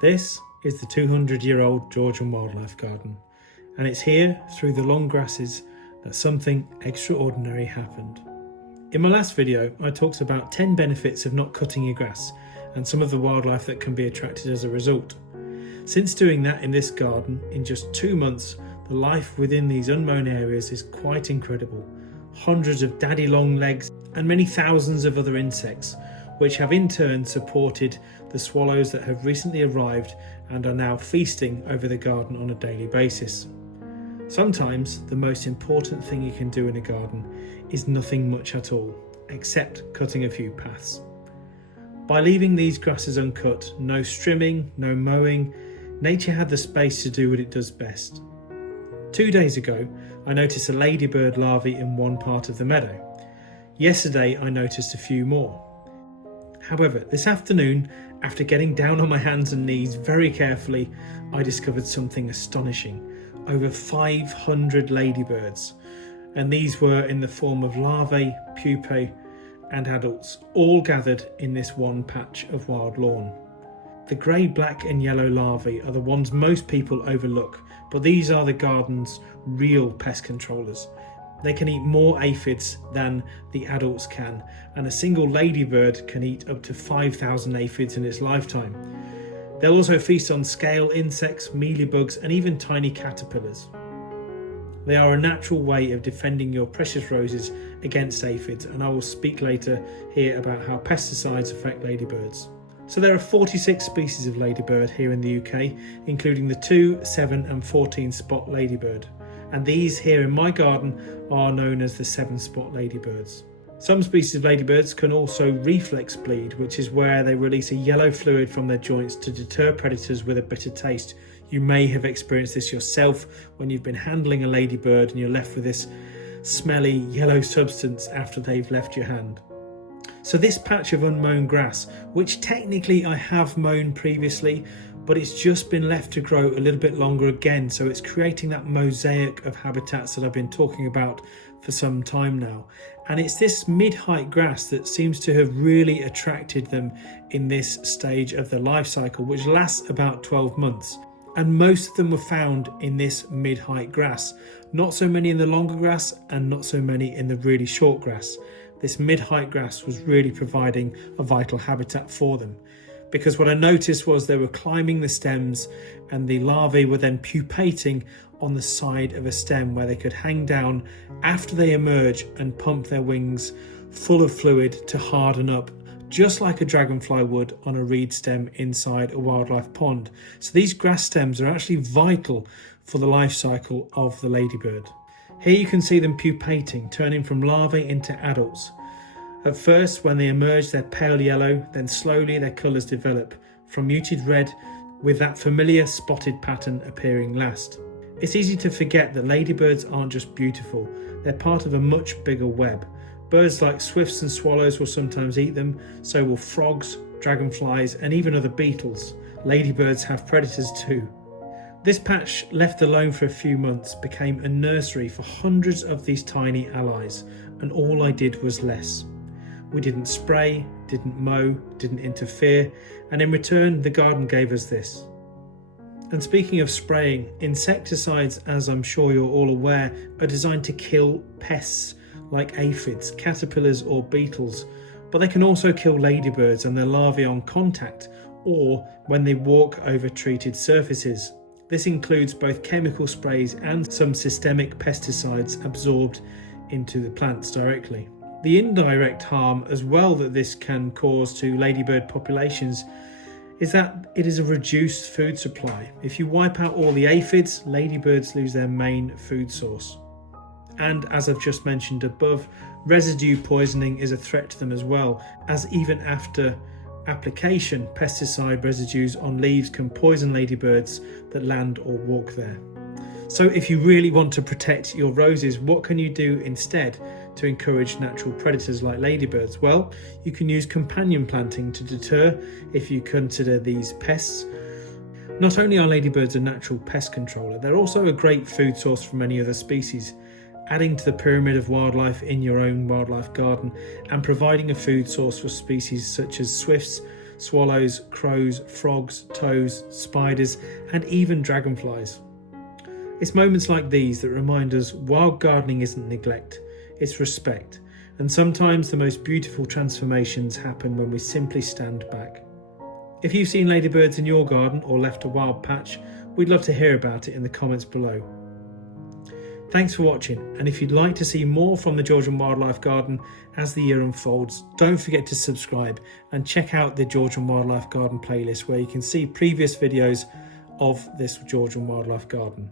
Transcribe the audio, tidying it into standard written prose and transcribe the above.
This is the 200-year-old Georgian wildlife garden, and it's here through the long grasses that something extraordinary happened. In my last video, I talked about 10 benefits of not cutting your grass and some of the wildlife that can be attracted as a result. Since doing that in this garden, in just 2 months, the life within these unmown areas is quite incredible. Hundreds of daddy long legs and many thousands of other insects, which have in turn supported the swallows that have recently arrived and are now feasting over the garden on a daily basis. Sometimes the most important thing you can do in a garden is nothing much at all, except cutting a few paths. By leaving these grasses uncut, no trimming, no mowing, nature had the space to do what it does best. 2 days ago, I noticed a ladybird larvae in one part of the meadow. Yesterday, I noticed a few more. However, this afternoon, after getting down on my hands and knees very carefully, I discovered something astonishing. Over 500 ladybirds, and these were in the form of larvae, pupae and adults, all gathered in this one patch of wild lawn. The grey, black and yellow larvae are the ones most people overlook, but these are the garden's real pest controllers. They can eat more aphids than the adults can, and a single ladybird can eat up to 5,000 aphids in its lifetime. They'll also feast on scale insects, mealybugs and even tiny caterpillars. They are a natural way of defending your precious roses against aphids, and I will speak later here about how pesticides affect ladybirds. So there are 46 species of ladybird here in the UK, including the 2, 7 and 14 spot ladybird. And these here in my garden are known as the 7-spot ladybirds. Some species of ladybirds can also reflex bleed, which is where they release a yellow fluid from their joints to deter predators with a bitter taste. You may have experienced this yourself when you've been handling a ladybird and you're left with this smelly yellow substance after they've left your hand. So this patch of unmown grass, which technically I have mown previously, but it's just been left to grow a little bit longer again, so it's creating that mosaic of habitats that I've been talking about for some time now. And it's this mid-height grass that seems to have really attracted them in this stage of their life cycle, which lasts about 12 months. And most of them were found in this mid-height grass. Not so many in the longer grass and not so many in the really short grass. This mid-height grass was really providing a vital habitat for them, because what I noticed was they were climbing the stems and the larvae were then pupating on the side of a stem where they could hang down after they emerge and pump their wings full of fluid to harden up, just like a dragonfly would on a reed stem inside a wildlife pond. So these grass stems are actually vital for the life cycle of the ladybird. Here you can see them pupating, turning from larvae into adults. At first, when they emerge, they're pale yellow, then slowly their colours develop from muted red with that familiar spotted pattern appearing last. It's easy to forget that ladybirds aren't just beautiful, they're part of a much bigger web. Birds like swifts and swallows will sometimes eat them, so will frogs, dragonflies and even other beetles. Ladybirds have predators too. This patch, left alone for a few months, became a nursery for hundreds of these tiny allies, and all I did was less. We didn't spray, didn't mow, didn't interfere, and in return the garden gave us this. And speaking of spraying, insecticides, as I'm sure you're all aware, are designed to kill pests like aphids, caterpillars or beetles, but they can also kill ladybirds and their larvae on contact or when they walk over treated surfaces. This includes both chemical sprays and some systemic pesticides absorbed into the plants directly. The indirect harm as well that this can cause to ladybird populations is that it is a reduced food supply. If you wipe out all the aphids, ladybirds lose their main food source. And as I've just mentioned above, residue poisoning is a threat to them as well, as even after application, pesticide residues on leaves can poison ladybirds that land or walk there. So if you really want to protect your roses, what can you do instead to encourage natural predators like ladybirds? Well, you can use companion planting to deter if you consider these pests. Not only are ladybirds a natural pest controller, they're also a great food source for many other species, adding to the pyramid of wildlife in your own wildlife garden and providing a food source for species such as swifts, swallows, crows, frogs, toads, spiders, and even dragonflies. It's moments like these that remind us wild gardening isn't neglect, it's respect, and sometimes the most beautiful transformations happen when we simply stand back. If you've seen ladybirds in your garden or left a wild patch, we'd love to hear about it in the comments below. Thanks for watching, and if you'd like to see more from the Georgian Wildlife Garden as the year unfolds, don't forget to subscribe and check out the Georgian Wildlife Garden playlist where you can see previous videos of this Georgian Wildlife Garden.